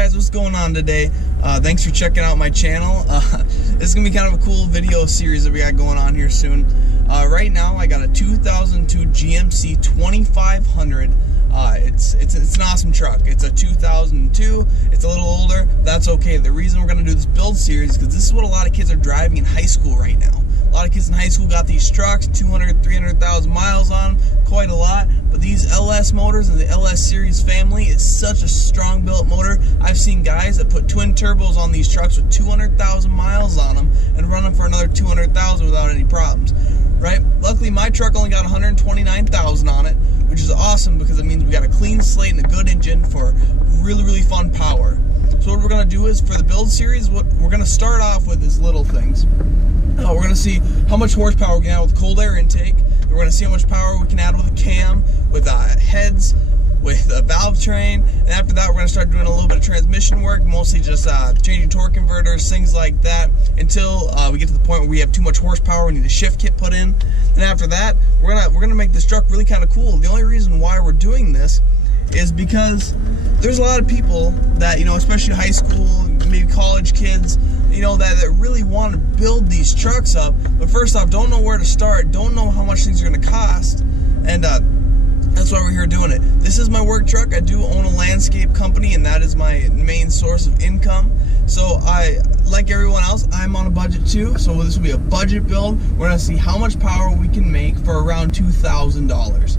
guys, what's going on today? Thanks for checking out my channel. This is going to be kind of a cool video series that we got going on here soon. Right now I got a 2002 GMC 2500. It's an awesome truck. It's a 2002. It's a little older. That's okay. The reason we're going to do this build series is because this is what a lot of kids are driving in high school right now. A lot of kids in high school got these trucks, 200, 300,000 miles on them, quite a lot. But these LS motors and the LS series family is such a strong built motor. I've seen guys that put twin turbos on these trucks with 200,000 miles on them and run them for another 200,000 without any problems, right? Luckily, my truck only got 129,000 on it, which is awesome because it means we got a clean slate and a good engine for really, really fun power. So what we're going to do is, for the build series, what we're going to start off with is little things. We're going to see how much horsepower we can add with cold air intake. We're going to see how much power we can add with a cam, with heads, with a valve train, and after that we're going to start doing a little bit of transmission work, mostly just changing torque converters, things like that, until we get to the point where we have too much horsepower, we need a shift kit put in. And after that, we're gonna make this truck really kind of cool. The only reason why we're doing this is because there's a lot of people that, you know, especially high school, maybe college kids, you know, that really want to build these trucks up, but first off, don't know where to start, don't know how much things are going to cost, and that's why we're here doing it. This is my work truck. I do own a landscape company, and that is my main source of income. So like everyone else, I'm on a budget too, so this will be a budget build. We're going to see how much power we can make for around $2,000.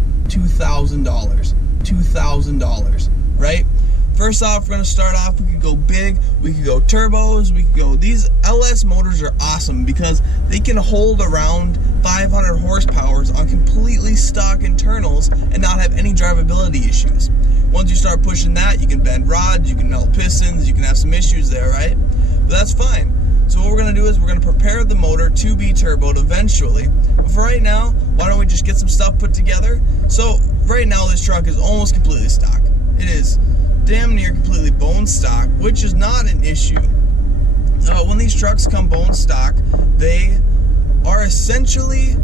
$2,000, right? First off, we're going to start off, we could go big, we could go turbos, we could go, these LS motors are awesome because they can hold around 500 horsepower on completely stock internals and not have any drivability issues. Once you start pushing that, you can bend rods, you can melt pistons, you can have some issues there, right? But that's fine. So what we're going to do is we're going to prepare the motor to be turboed eventually. But for right now, why don't we just get some stuff put together? So right now this truck is almost completely stock. It is damn near completely bone stock, which is not an issue. When these trucks come bone stock, they are essentially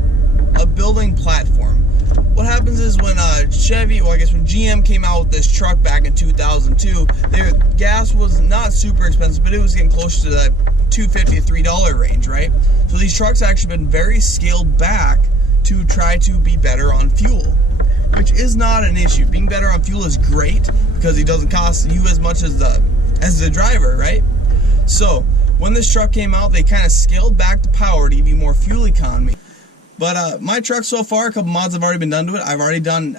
a building platform. What happens is when Chevy, well I guess when GM came out with this truck back in 2002, their gas was not super expensive, but it was getting close to that $2.50 to $3 range, right? So these trucks actually been very scaled back to try to be better on fuel, which is not an issue. Being better on fuel is great because it doesn't cost you as much as the driver, right? So when this truck came out, they kind of scaled back the power to give you more fuel economy. But my truck so far, a couple mods have already been done to it. I've already done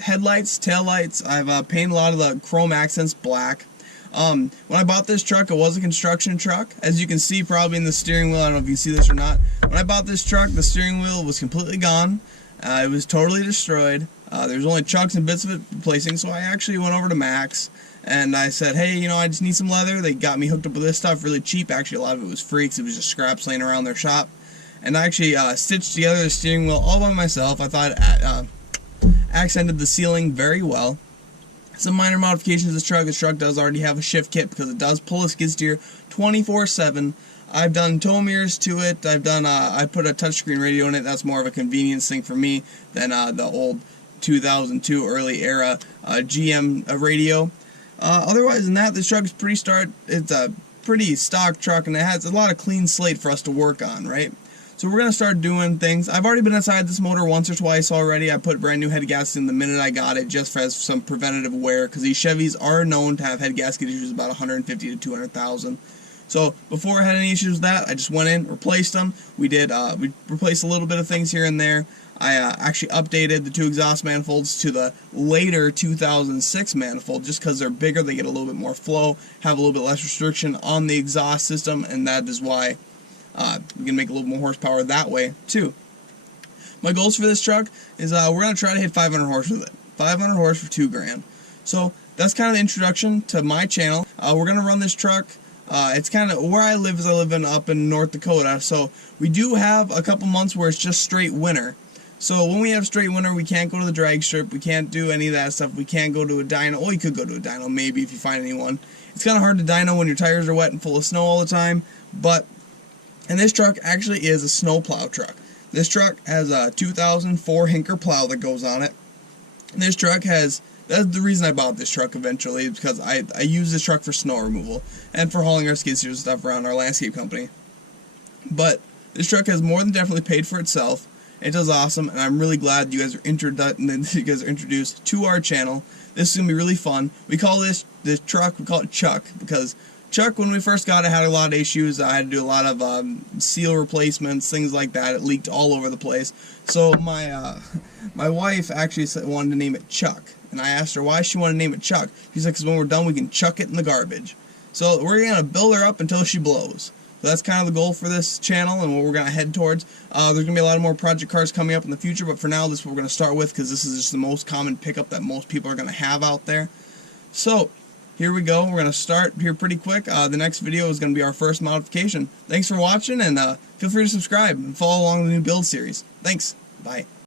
headlights, taillights. I've painted a lot of the chrome accents black. When I bought this truck, it was a construction truck. As you can see probably in the steering wheel, I don't know if you can see this or not. When I bought this truck, the steering wheel was completely gone. It was totally destroyed. There's only chunks and bits of it replacing, so I actually went over to Max and I said, hey, you know, I just need some leather. They got me hooked up with this stuff really cheap. Actually, a lot of it was free because it was just scraps laying around their shop. And I actually stitched together the steering wheel all by myself. I thought it accented the ceiling very well. Some minor modifications to this truck. This truck does already have a shift kit because it does pull a skid steer 24/7. I've done tow mirrors to it. I've done I put a touchscreen radio in it. That's more of a convenience thing for me than the old 2002 early era GM radio. Otherwise than that, this truck is it's a pretty stock truck, and it has a lot of clean slate for us to work on, right? So we're going to start doing things. I've already been inside this motor once or twice already. I put brand new head gaskets in the minute I got it, just as some preventative wear, because these Chevys are known to have head gasket issues about 150 to 200,000. So before I had any issues with that, I just went in, replaced them. We replaced a little bit of things here and there. I actually updated the two exhaust manifolds to the later 2006 manifold just because they're bigger, they get a little bit more flow, have a little bit less restriction on the exhaust system, and that is why we can make a little more horsepower that way too. My goals for this truck is we're going to try to hit 500 horse with it. 500 horse for $2,000. So that's kind of the introduction to my channel. We're going to run this truck. It's kind of where I live is I live up in North Dakota, so we do have a couple months where it's just straight winter. So when we have straight winter, we can't go to the drag strip, we can't do any of that stuff, we can't go to a dyno. Oh, you could go to a dyno maybe if you find anyone. It's kind of hard to dyno when your tires are wet and full of snow all the time, and this truck actually is a snowplow truck. This truck has a 2004 Hinker plow that goes on it. And this truck has That's the reason I bought this truck eventually, because I use this truck for snow removal and for hauling our skid steers and stuff around our landscape company. But this truck has more than definitely paid for itself. It does awesome, and I'm really glad you guys are introduced to our channel. This is going to be really fun. We call this truck, we call it Chuck, because Chuck, when we first got it, had a lot of issues. I had to do a lot of seal replacements, things like that. It leaked all over the place. So my wife actually wanted to name it Chuck, and I asked her why she wanted to name it Chuck. She's like, because when we're done, we can chuck it in the garbage. So we're going to build her up until she blows. So that's kind of the goal for this channel and what we're going to head towards. There's going to be a lot of more project cars coming up in the future, but for now, this is what we're going to start with, because this is just the most common pickup that most people are going to have out there. So here we go. We're going to start here pretty quick. The next video is going to be our first modification. Thanks for watching, and feel free to subscribe and follow along the new build series. Thanks. Bye.